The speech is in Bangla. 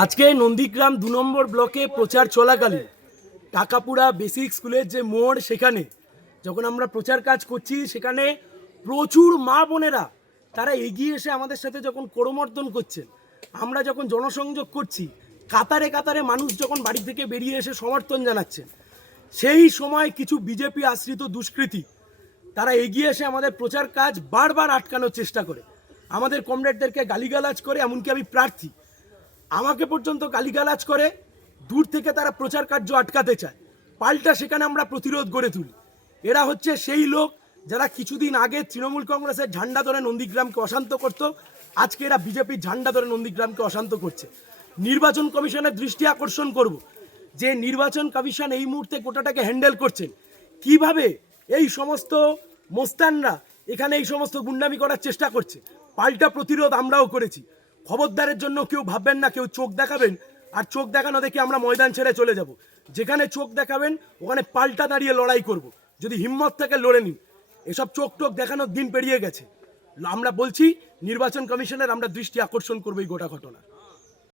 আজকে নন্দীগ্রাম ২ নম্বর ব্লকে প্রচার চলাকালীন টাকাপুরা বেসিক স্কুলের যে মোড়, সেখানে যখন আমরা প্রচার কাজ করছি, সেখানে প্রচুর মা বোনেরা তারা এগিয়ে এসে আমাদের সাথে যখন করমর্দন করছেন, আমরা যখন জনসংযোগ করছি, কাতারে কাতারে মানুষ যখন বাড়ি থেকে বেরিয়ে এসে সমর্থন জানাচ্ছেন, সেই সময় কিছু বিজেপি আশ্রিত দুষ্কৃতী তারা এগিয়ে এসে আমাদের প্রচার কাজ বারবার আটকানোর চেষ্টা করে, আমাদের কমরেডদেরকে গালিগালাজ করে। এমনকি আমি প্রার্থী, আমাকে পর্যন্ত গালিগালাজ করে, দূর থেকে তারা প্রচার কার্য আটকাতে চায়। পাল্টা সেখানে আমরা প্রতিরোধ গড়ে তুলি। এরা হচ্ছে সেই লোক যারা কিছুদিন আগে তৃণমূল কংগ্রেসের ঝান্ডা ধরে নন্দীগ্রামকে অশান্ত করত, আজকে এরা বিজেপির ঝান্ডা ধরে নন্দীগ্রামকে অশান্ত করছে। নির্বাচন কমিশনের দৃষ্টি আকর্ষণ করব যে নির্বাচন কমিশন এই মুহূর্তে গোটাটাকে হ্যান্ডেল করছেন, কিভাবে এই সমস্ত মোস্তানরা এখানে এই সমস্ত গুন্ডামি করার চেষ্টা করছে। পাল্টা প্রতিরোধ আমরাও করেছি। খবরদারের জন্য কেউ ভাববেন না কেউ চোখ দেখাবেন আর চোখ দেখানো দেখে আমরা ময়দান ছেড়ে চলে যাব। যেখানে চোখ দেখাবেন ওখানে পাল্টা দাঁড়িয়ে লড়াই করব। যদি হিম্মত থেকে লড়ে নিন। এসব চোখ টোক দেখানোর দিন পেরিয়ে গেছে। আমরা বলছি নির্বাচন কমিশনের আমরা দৃষ্টি আকর্ষণ করবো এই গোটা ঘটনা।